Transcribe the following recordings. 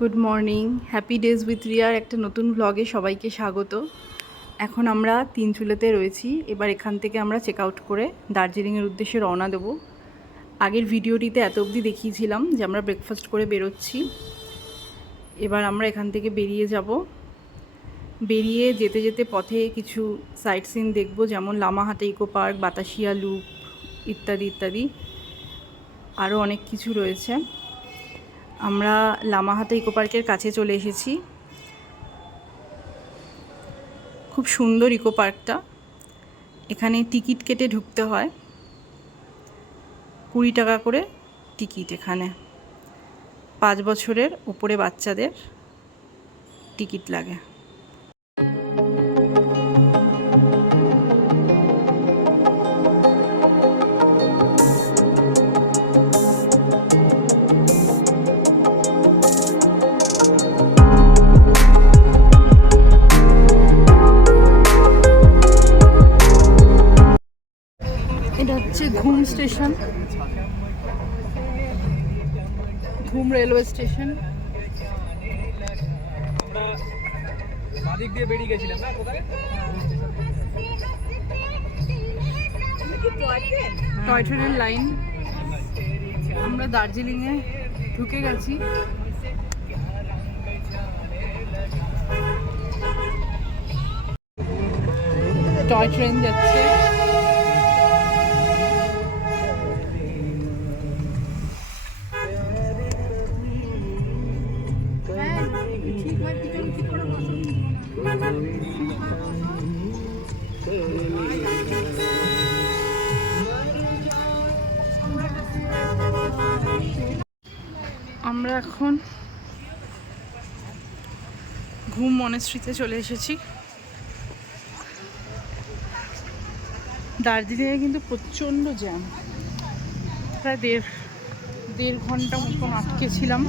Good morning, happy days with রিয়ার একটা নতুন ভ্লগে সবাইকে স্বাগত। এখন আমরা তিনচুলেতে রয়েছি। এবার এখান থেকে আমরা চেক আউট করে দার্জিলিংয়ের উদ্দেশ্যে রওনা দেব। আগের ভিডিওটিতে এত অবধি দেখিয়েছিলাম যে আমরা ব্রেকফাস্ট করে বেরোচ্ছি। এবার আমরা এখান থেকে বেরিয়ে যাব। বেরিয়ে যেতে যেতে পথে কিছু সাইট সিন দেখব, যেমন Lamahatta eco park, Batasia loop ইত্যাদি ইত্যাদি, আরও অনেক কিছু রয়েছে। আমরা লামাহাটা ইকো পার্কের কাছে চলে এসেছি। খুব সুন্দর ইকো পার্কটা। এখানে টিকিট কেটে ঢুকতে হয়, 20 টাকা করে টিকিট। এখানে 5 বছরের উপরে বাচ্চাদের টিকিট লাগে। এটা হচ্ছে ঘুম স্টেশন, ঘুম রেলওয়ে স্টেশন। বাদিক দিয়ে বেরিয়ে গেছিলাম না, কোথায় টয় ট্রেনের লাইন। আমরা দার্জিলিংয়ে ঢুকে গেছি। টয় ট্রেন যাচ্ছে। আমরা এখন ঘুম মনেস্ট্রিতে চলে এসেছি। দার্জিলিংয়ে কিন্তু প্রচণ্ড জ্যাম। প্রায় দেড় ঘন্টা মতন আটকে ছিলাম।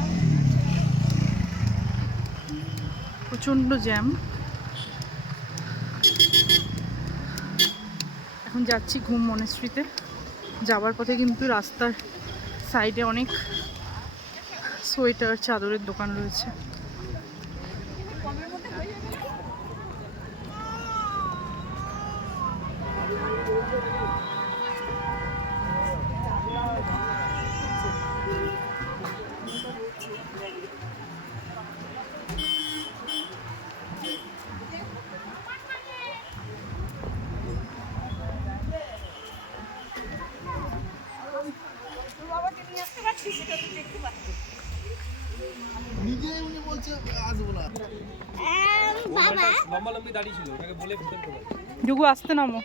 প্রচণ্ড জ্যাম। এখন যাচ্ছি ঘুম মনেস্ট্রিতে। যাওয়ার পথে কিন্তু রাস্তার সাইডে অনেক সোয়েটার, চাদরের দোকান রয়েছে। লম্বা দাঁড়িয়ে ছিল, ওটাকে বলে ভিতর করে ডুগু আসতে নামো।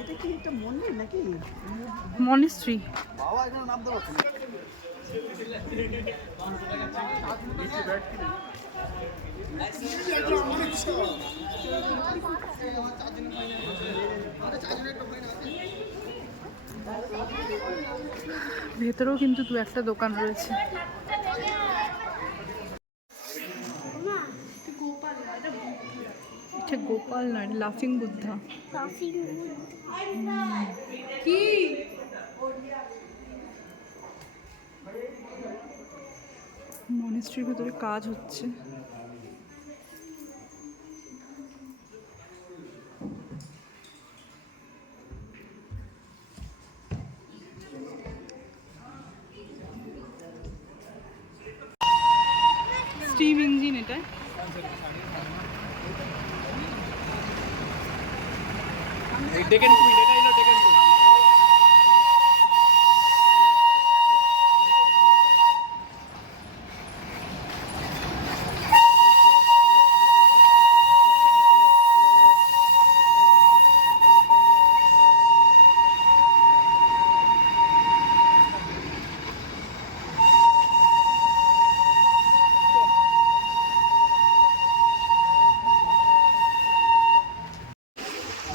এটা কি একটা মন্দির নাকি? মনেস্ট্রি। বাবা এখানে নামতে পারছে না। ভেতরেও কিন্তু দু একটা দোকান রয়েছে। এটা গোপাল নয়, লাফিং বুদ্ধা। কি মনেস্ট্রির ভেতরে কাজ হচ্ছে। স্টিম ইঞ্জিন এটা। ডেকেন কুইন, এটা হলো ডেকেন কুইন।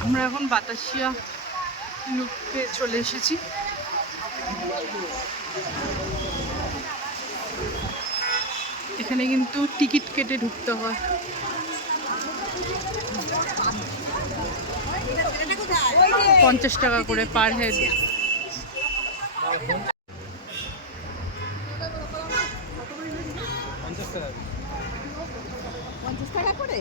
আমরা এখন বাতাসিয়া লুপে চলে এসেছি। এখানে কিন্তু টিকিট কেটে ঢুকতে হয়। ৳50 করে পার হেড। 50 টাকা করে?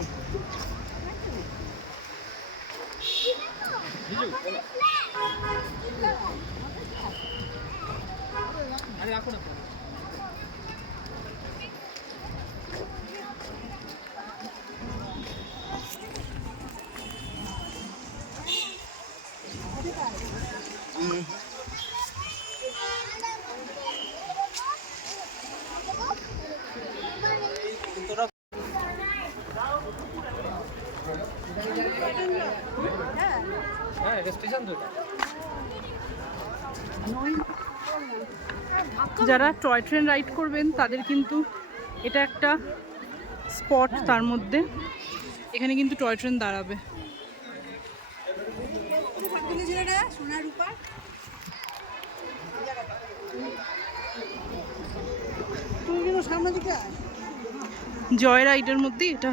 আরে রাখো না। হ্যাঁ এটা স্টেশন তো। যারা টয় ট্রেন রাইড করবেন তাদের কিন্তু এটা একটা স্পট, তার মধ্যে এখানে কিন্তু টয় ট্রেন দাঁড়াবে। সামনে দিকে জয় রাইডের মধ্যে এটা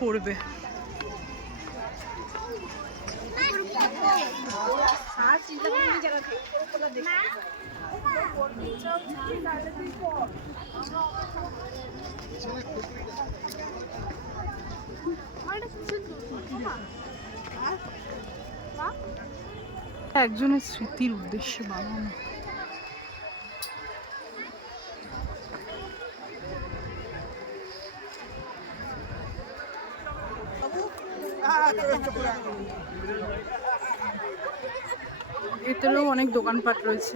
পড়বে। একজনের স্মৃতির উদ্দেশ্যে বানানো। ভেতরেও অনেক দোকানপাট রয়েছে।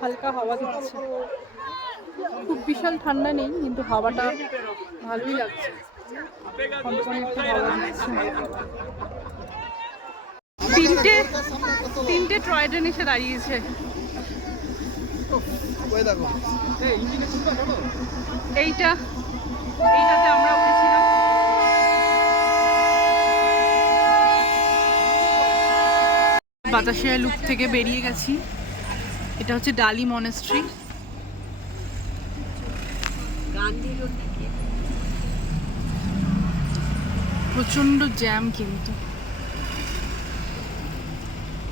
হালকা হাওয়া দিচ্ছে, খুব বিশাল ঠান্ডা নেই কিন্তু হাওয়াটা ভালোই লাগছে। কনকনে একটা হাওয়া দিচ্ছে। তিনটে টয় ট্রেন এসে দাঁড়িয়েছে। ওই দেখো এইটাতে আমরা উঠেছিলাম। বাতাসিয়া লুপ থেকে বেরিয়ে গেছি। এটা হচ্ছে ডালি মনেস্ট্রি। প্রচন্ড জ্যাম কিন্তু।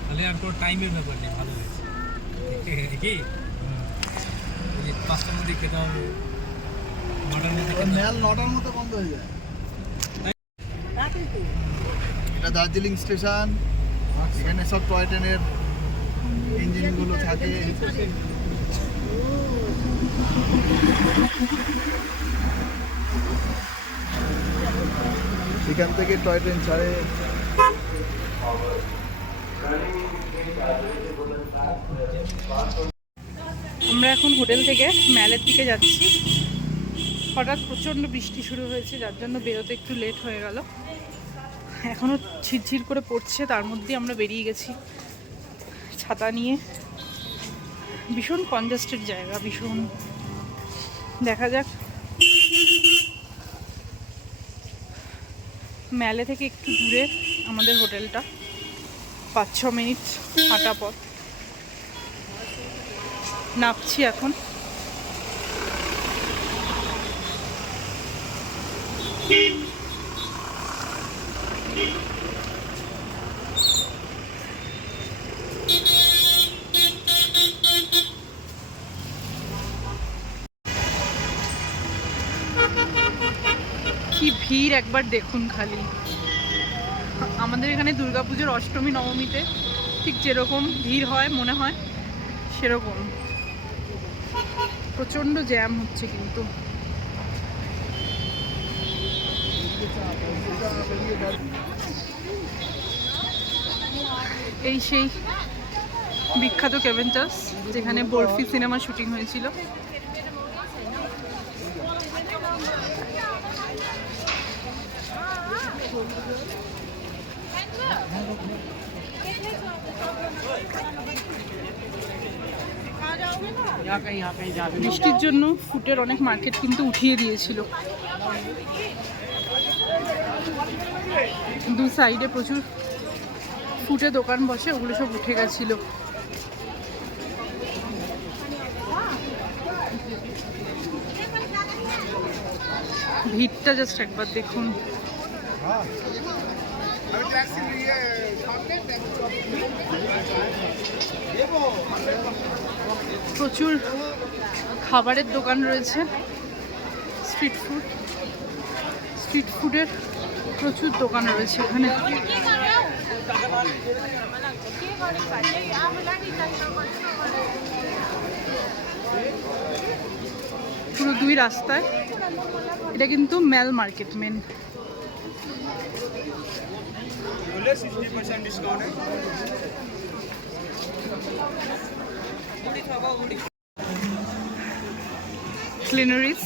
তাহলে আর কোনো টাইমের ব্যাপার নেই, ভালো হয়েছে কি? ওই যে 5টার মধ্যে খেতে হবে, 9টার মধ্যে খেতে হবে। মেল 9টার মধ্যে বন্ধ হয়ে যায়। এটা দার্জিলিং স্টেশন, এখানে সব টয় ট্রেনের ইঞ্জিনগুলো থাকে। এখান থেকে টয় ট্রেন ছাড়ে। আমরা এখন হোটেল থেকে ম্যালের দিকে যাচ্ছি। হঠাৎ প্রচণ্ড বৃষ্টি শুরু হয়েছে, যার জন্য বেরোতে একটু লেট হয়ে গেল। এখনও ঝিরঝির করে পড়ছে, তার মধ্যেই আমরা বেরিয়ে গেছি ছাতা নিয়ে। ভীষণ কনজাস্টেড জায়গা, ভীষণ। দেখা যাক। ম্যালে থেকে একটু দূরে আমাদের হোটেলটা, 5-6 মিনিট হাঁটা পথ। নামছি এখন। কি ভিড় একবার দেখুন খালি। আমাদের এখানে দুর্গাপুজোর অষ্টমী নবমীতে ঠিক যেরকম ভিড় হয় মনে হয় সেরকম। প্রচণ্ড জ্যাম হচ্ছে কিন্তু। এই সেই বিখ্যাত কেভেন্টাস, যেখানে বরফি সিনেমা শুটিং হয়েছিল। বৃষ্টির জন্য ফুটের অনেক মার্কেট কিন্তু উঠিয়ে দিয়েছিল। দু সাইডে প্রচুর ফুটে দোকান বসে, ওগুলো সব উঠে গেছিল। ভিড়টা জাস্ট একবার দেখুন। প্রচুর খাবারের দোকান রয়েছে, স্ট্রিট ফুডের প্রচুর দোকান রয়েছে এখানে। পুরো দুই রাস্তায়। এটা কিন্তু মেল মার্কেট মেন। ক্লিনারিস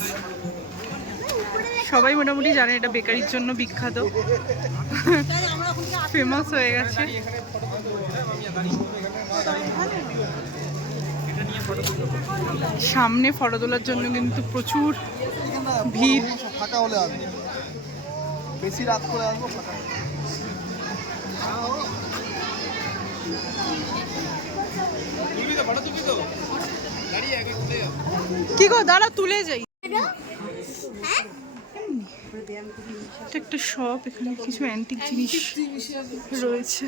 সবাই মোটামুটি জানে এটা বেকারির জন্য বিখ্যাত, ফেমাস হয়ে গেছে। সামনে ফটো তোলার জন্য কিন্তু প্রচুর ভিড়। ফাঁকা হলে আসবো, বেশি রাত করে আসবো ফাঁকা। কি গো দাঁড়া তুলে যাই। এটা একটা শপ, এখানে কিছু অ্যান্টিক জিনিস রয়েছে।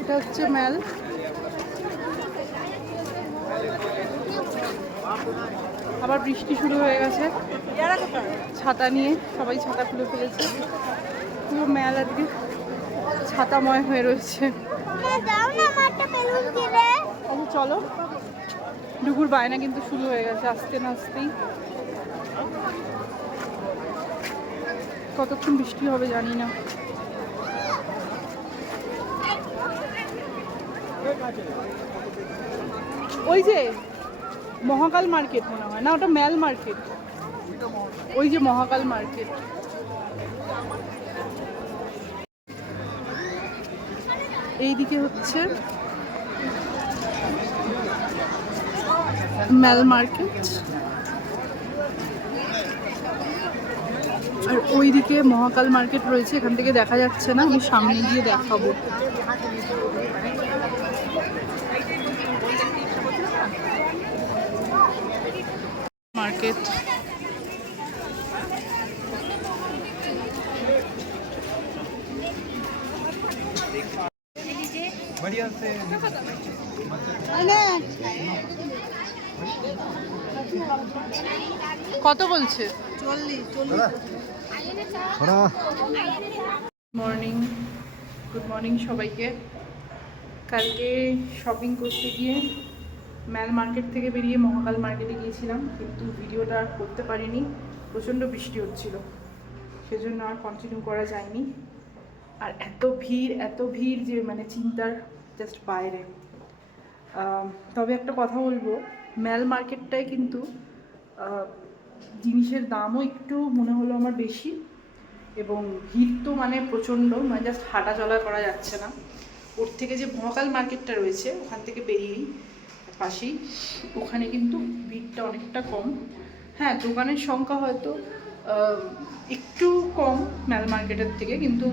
এটা হচ্ছে মেল। আবার বৃষ্টি শুরু হয়ে গেছে, ছাতা নিয়ে সবাই ছাতা খুলে ফেলেছে। পুরো মেল আজকে ছাতাময় হয়ে রয়েছে। আচ্ছা চলো, ডুগুর বায়না কিন্তু শুরু হয়ে গেছে আসতে না আসতেই। কতক্ষণ বৃষ্টি হবে জানি না। ওই যে মহাকাল মার্কেট মনে হয় না, ওটা মেল মার্কেট। ওই যে মহাকাল মার্কেট। এইদিকে হচ্ছে মেল মার্কেট, আর ওইদিকে মহাকাল মার্কেট রয়েছে। এখান থেকে দেখা যাচ্ছে না, আমি সামনে গিয়ে দেখাবো। মার্কেট কত বলছে? 40। মর্নিং, গুড মর্নিং সবাইকে। কালকে শপিং করতে গিয়ে মেল মার্কেট থেকে বেরিয়ে মহাকাল মার্কেটে গিয়েছিলাম, কিন্তু ভিডিওটা আর করতে পারিনি, প্রচণ্ড বৃষ্টি হচ্ছিল, সেজন্য আর কন্টিনিউ করা যায়নি। আর এত ভিড় যে মানে চিন্তার জাস্ট বাইরে। তবে একটা কথা বলবো, মেল মার্কেটটায় কিন্তু জিনিসের দামও একটু মনে হলো আমার বেশি, এবং ভিড় তো মানে প্রচণ্ড, মানে জাস্ট হাঁটা চলা করা যাচ্ছে না। ওর থেকে যে মহাকাল মার্কেটটা রয়েছে ওখান থেকে বেরিয়েই পাশেই, ওখানে কিন্তু ভিড়টা অনেকটা কম। হ্যাঁ, দোকানের সংখ্যা হয়তো একটু কম মেল মার্কেটের থেকে, কিন্তু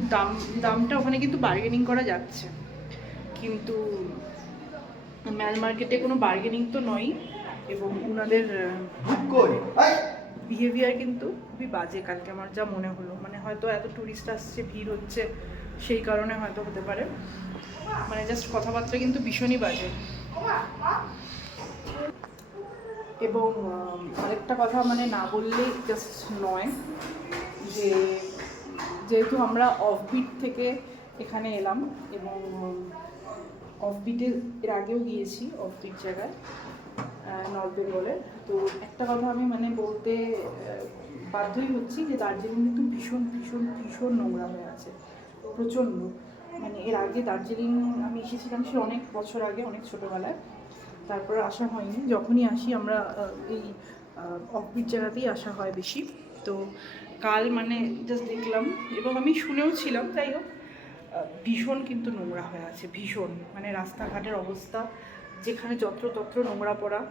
দামটা ওখানে কিন্তু বার্গেনিং করা যাচ্ছে। কিন্তু মেল মার্কেটে কোনো বার্গেনিং তো নয়, এবং ওনাদের বিহেভিয়ার কিন্তু খুবই বাজে কালকে আমার যা মনে হলো। মানে হয়তো এত টুরিস্ট আসছে, ভিড় হচ্ছে, সেই কারণে হয়তো হতে পারে। মানে জাস্ট কথাবার্তা কিন্তু ভীষণই বাজে। এবং আরেকটা কথা মানে না বললেই জাস্ট নয়, যে যেহেতু আমরা অফবিট থেকে এখানে এলাম, এবং অফবিটে এর আগেও গিয়েছি, অফবিট জায়গায় নর্থ বেঙ্গলের। তো একটা কথা আমি মানে বলতে বাধ্যই হচ্ছি যে দার্জিলিং কিন্তু ভীষণ ভীষণ ভীষণ নোংরা হয়ে আছে, প্রচণ্ড। মানে এর আগে দার্জিলিং আমি এসেছিলাম সে অনেক বছর আগে, অনেক ছোটোবেলায়, তারপর আসা হয়নি। যখনই আসি আমরা এই অফবিট জায়গাতেই আসা হয় বেশি। তো কাল মানে জাস্ট দেখলাম এবং আমি শুনেও ছিলাম, যাই হোক ভীষণ কিন্তু নোংরা হয়ে আছে, ভীষণ মানে রাস্তাঘাটের অবস্থা যেখানে যত্রতত্র নোংরা পড়া,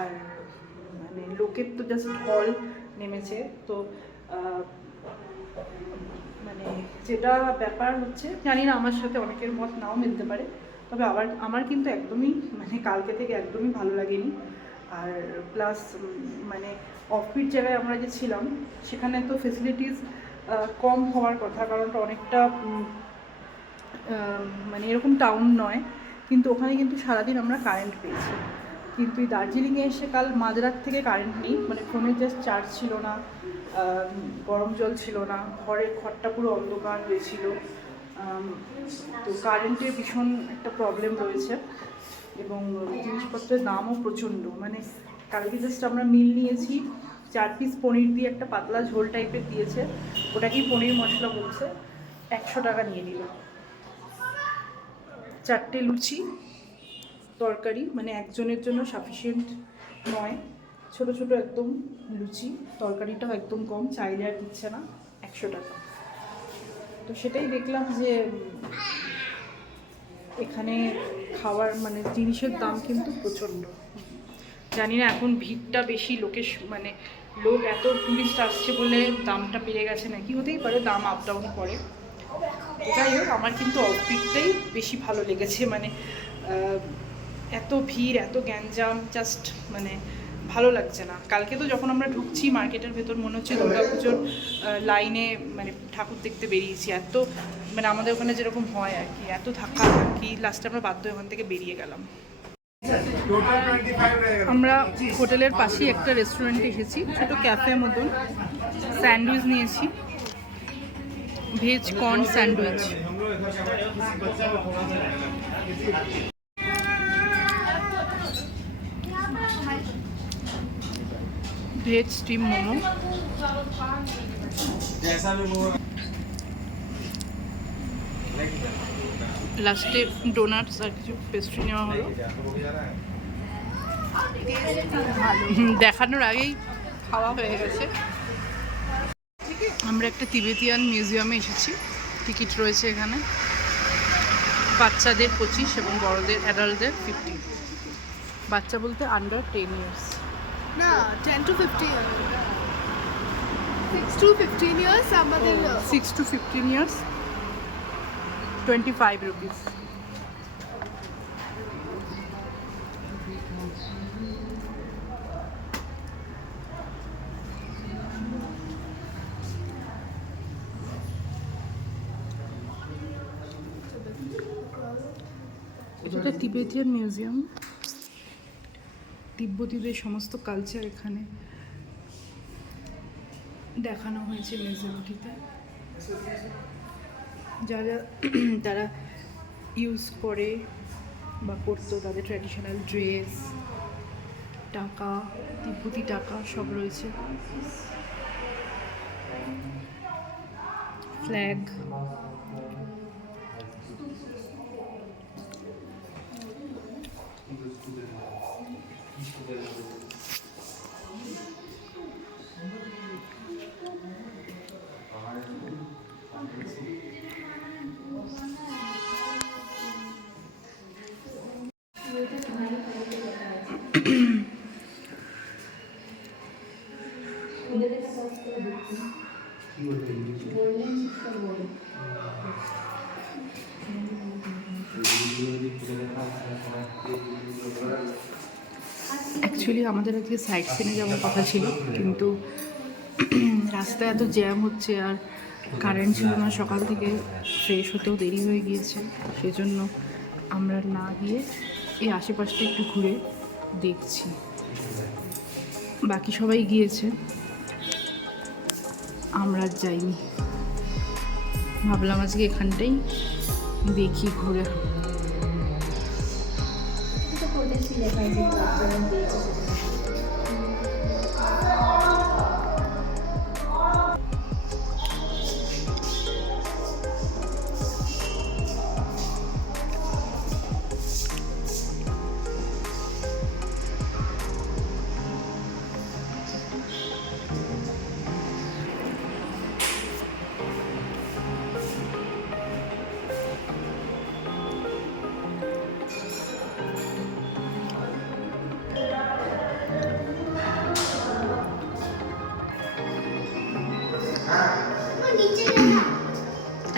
আর মানে লোকের তো জাস্ট ঢল নেমেছে। তো মানে যেটা ব্যাপার হচ্ছে, জানি না আমার সাথে অনেকের মত নাও মিলতে পারে, তবে আমার কিন্তু একদমই মানে কালকে থেকে একদমই ভালো লাগেনি। আর প্লাস মানে অফবিট জায়গায় আমরা যে ছিলাম সেখানে তো ফেসিলিটিস কম হওয়ার কথা, কারণ ওটা অনেকটা মানে এরকম টাউন নয়, কিন্তু ওখানে কিন্তু সারাদিন আমরা কারেন্ট পেয়েছি। কিন্তু এই দার্জিলিংয়ে এসে কাল মাঝরাত থেকে কারেন্ট নেই, মানে ফোনের জাস্ট চার্জ ছিল না, গরম জল ছিল না, ঘরের ঘরটা পুরো অন্ধকার হয়েছিল। তো কারেন্টের ভীষণ একটা প্রবলেম রয়েছে এবং জিনিসপত্রের দামও প্রচণ্ড। মানে কালকে জাস্ট আমরা মিল নিয়েছি, 4 পিস পনির দিয়ে একটা পাতলা ঝোল টাইপের দিয়েছে, ওটাকেই পনির মশলা বলছে, 100 টাকা নিয়ে নিল। 4টে লুচি তরকারি, মানে একজনের জন্য সাফিসিয়েন্ট নয়, ছোট ছোট একদম লুচি, তরকারিটাও একদম কম, চাইলে আর দিচ্ছে না, 100 টাকা। তো সেটাই দেখলাম যে এখানে খাওয়ার মানে জিনিসের দাম কিন্তু প্রচণ্ড। জানি না এখন ভিড়টা বেশি, লোকের মানে লোক এত টুরিস্ট আসছে বলে দামটা বেড়ে গেছে নাকি, হতেই পারে, দাম আপ ডাউন করে। যাই হোক আমার কিন্তু অফবিটটাই বেশি ভালো লেগেছে, মানে এত ভিড়, এত গ্যাঞ্জাম, জাস্ট মানে ভালো লাগছে না। কালকে তো যখন আমরা ঢুকছি মার্কেটের ভেতর মনে হচ্ছে দুর্গাপুজোর লাইনে মানে ঠাকুর দেখতে বেরিয়েছি, এত মানে আমাদের ওখানে যেরকম হয় আর কি, এত ধাক্কি, লাস্টে আমরা বাধ্য ওখান থেকে বেরিয়ে গেলাম। আমরা হোটেলের পাশেই একটা রেস্টুরেন্টে এসেছি, ছোটো ক্যাফে মতন, স্যান্ডউইচ নিয়েছি, veg corn sandwich. Veg steam momo, লাস্টে ডোনাটস আর কিছু পেস্ট্রি নেওয়া হলো। দেখানোর আগেই খাওয়া হয়ে গেছে। আমরা একটা তিবেতিয়ান মিউজিয়ামে এসেছি, টিকিট রয়েছে এখানে, বাচ্চাদের 25 এবং বড়দের অ্যাডাল্টদের 50। বাচ্চা বলতে আন্ডার 10 ইয়ার্স না, 10 to 15 6 to 15 years আমাদের 6 to 15 years 25 rupees। এটা একটা তিবেতিয়ান মিউজিয়াম, তিব্বতীদের সমস্ত কালচার এখানে দেখানো হয়েছে মিউজিয়ামটিতে, যারা তারা ইউজ করে বা করতো, তাদের ট্র্যাডিশনাল ড্রেস, টাকা, তিব্বতী টাকা সব রয়েছে, ফ্ল্যাগ। অ্যাকচুয়ালি আমাদের আজকে সাইট সিনে যাওয়ার কথা ছিল, কিন্তু রাস্তায় এত জ্যাম হচ্ছে আর কারেন্ট ছিল না, সকাল থেকে ফ্রেশ হতেও দেরি হয়ে গিয়েছে, সেজন্য আমরা না গিয়ে এই আশেপাশটা একটু ঘুরে দেখছি। বাকি সবাই গিয়েছে, আমরা আর যাইনি, ভাবলাম আজকে এখানটাই দেখি ঘুরে।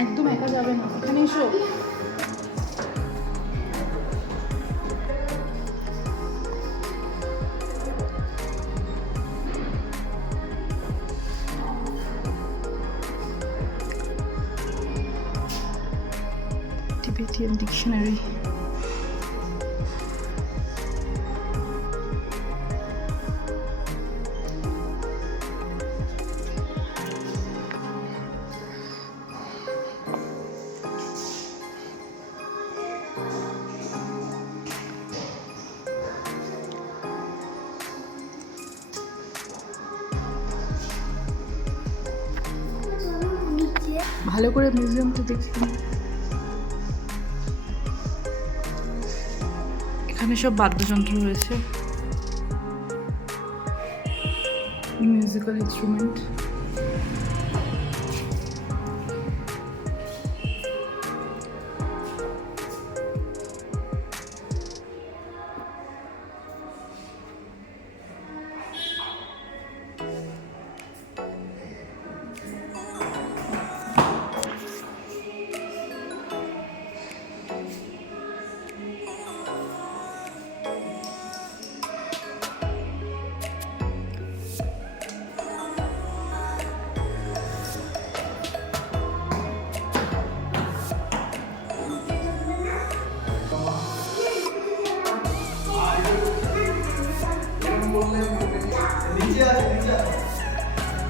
একদম একা যাবে না, এখানে এসো। Tibetan dictionary. ভালো করে মিউজিয়ামটা দেখি। এখানে সব বাদ্যযন্ত্র রয়েছে, মিউজিক্যাল ইনস্ট্রুমেন্ট।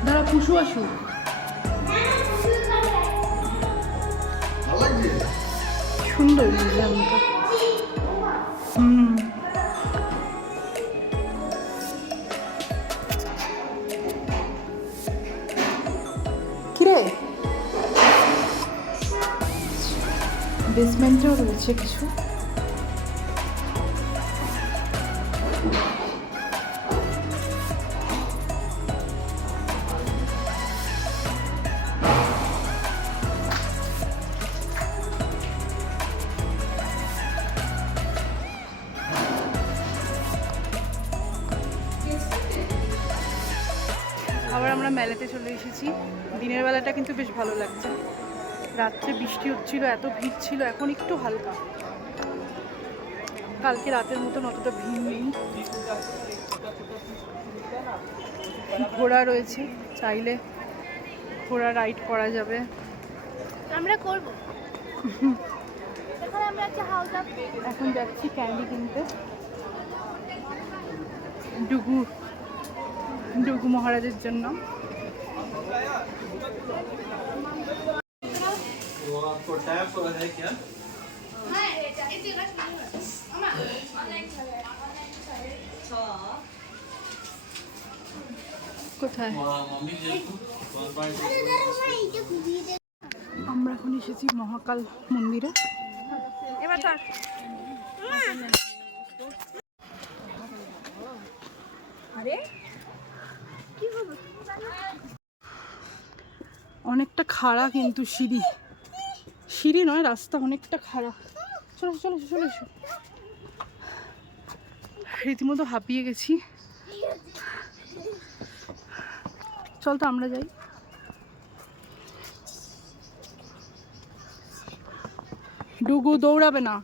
দাঁড়া, পুষু আসুক। সুন্দর মিউজিয়ামটা। কিরে, বেসমেন্টেও রয়েছে কিছু। আবার আমরা মেলাতে চলে এসেছি। দিনের বেলাটা কিন্তু বেশ ভালো লাগছে, রাত্রে বৃষ্টি হচ্ছিল, এত ভিড় ছিল, এখন একটু হালকা। কালকে রাতের মতন অতটা ভিড় নেই। ঘোড়া রয়েছে, চাইলে ঘোড়া রাইড করা যাবে। আমরা করব। এখন আমরা একটা হাউস আপ। এখন যাচ্ছি ক্যান্ডি কিনতে ডুগু মহারাজের জন্য। কোথায়? আমরা এখন এসেছি মহাকাল মন্দিরে। এবার অনেকটা খাড়া, কিন্তু সিঁড়ি নয়, রাস্তা অনেকটা খাড়া। চলো চলো চলে এসো। রীতিমতো হাঁপিয়ে গেছি। চল তো আমরা যাই। ডুগু দৌড়াবে না,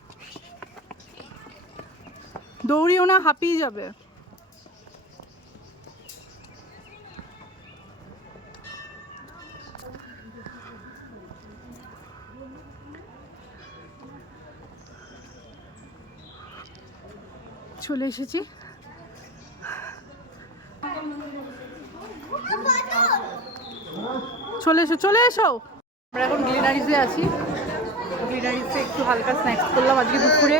দৌড়িও না, হাঁপিয়ে যাবে। চলে এসেছি। চলে এসো চলে এসো। আমরা এখন গ্লিনারিজে আছি। গ্লিনারিজে একটু হালকা স্ন্যাক্স করলাম। আজকে দুপুরে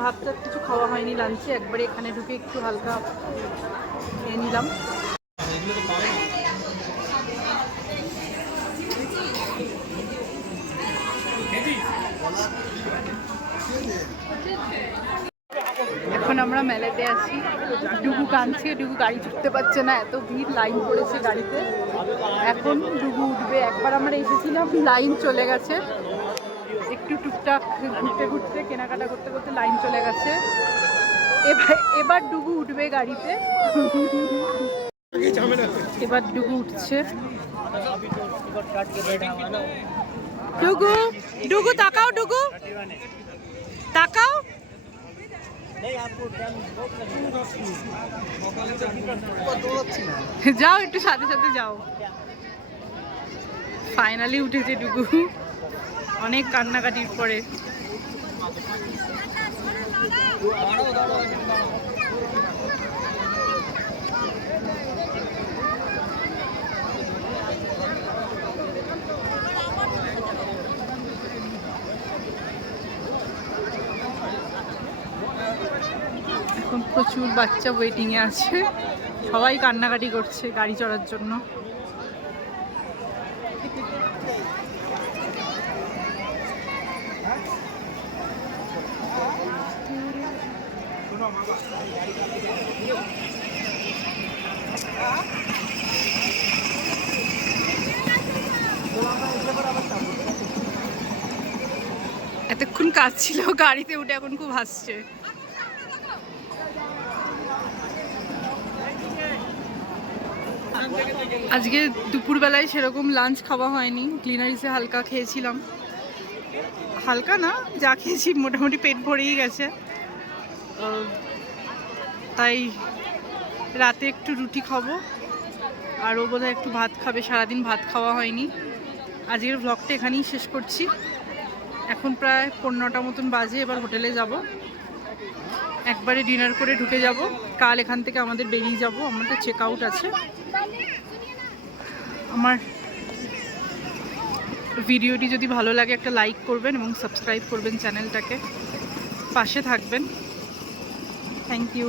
ভাতটা কিছু খাওয়া হয়নি লাঞ্চে, একবারে এখানে ঢুকে একটু হালকা খেয়ে নিলাম। এখন আমরা মেলাতে আছি। ডুগু কাঁদছে, ডুগু গাড়ি ছুটতে পারছে না, এত ভিড়, লাইন পড়েছে গাড়িতে। এখন ডুগু উঠবে। একবার আমরা এসেছিলাম, লাইন চলে গেছে। একটু টুকটাক ঘুরতে ঘুরতে কেনাকাটা করতে করতে লাইন চলে গেছে। এবার ডুগু উঠবে গাড়িতে। এবার ডুগু উঠছে। ডুগু ডুগু তাকাও, ডুগু তাকাও। দৌড়াচ্ছি না। যাও একটু সাথে সাথে যাও। ফাইনালি উঠেছে ডুগু, অনেক কান্নাকাটির পরে। এখন প্রচুর বাচ্চা ওয়েটিংয়ে আছে, সবাই কান্নাকাটি করছে গাড়ি চড়ার জন্য। এতক্ষণ কাজ ছিল গাড়িতে উঠে, এখন খুব হাসছে। আজকে দুপুরবেলায় সেরকম লাঞ্চ খাওয়া হয়নি, ক্লিনারিসে হালকা খেয়েছিলাম। হালকা না, যা খেয়েছি মোটামুটি পেট ভরেই গেছে। তাই রাতে একটু রুটি খাবো, আর ও বোধহয় একটু ভাত খাবে, সারাদিন ভাত খাওয়া হয়নি। আজকের ভ্লগটা এখানেই শেষ করছি। এখন প্রায় 15টা মতন বাজে, এবার হোটেলে যাব, একবারে ডিনার করে ঢুকে যাব। কাল এখান থেকে আমাদের বেরিয়ে যাব, আমাদের চেক আউট আছে। আমার ভিডিওটি যদি ভালো লাগে একটা লাইক করবেন এবং সাবস্ক্রাইব করবেন চ্যানেলটাকে, পাশে থাকবেন। Thank you.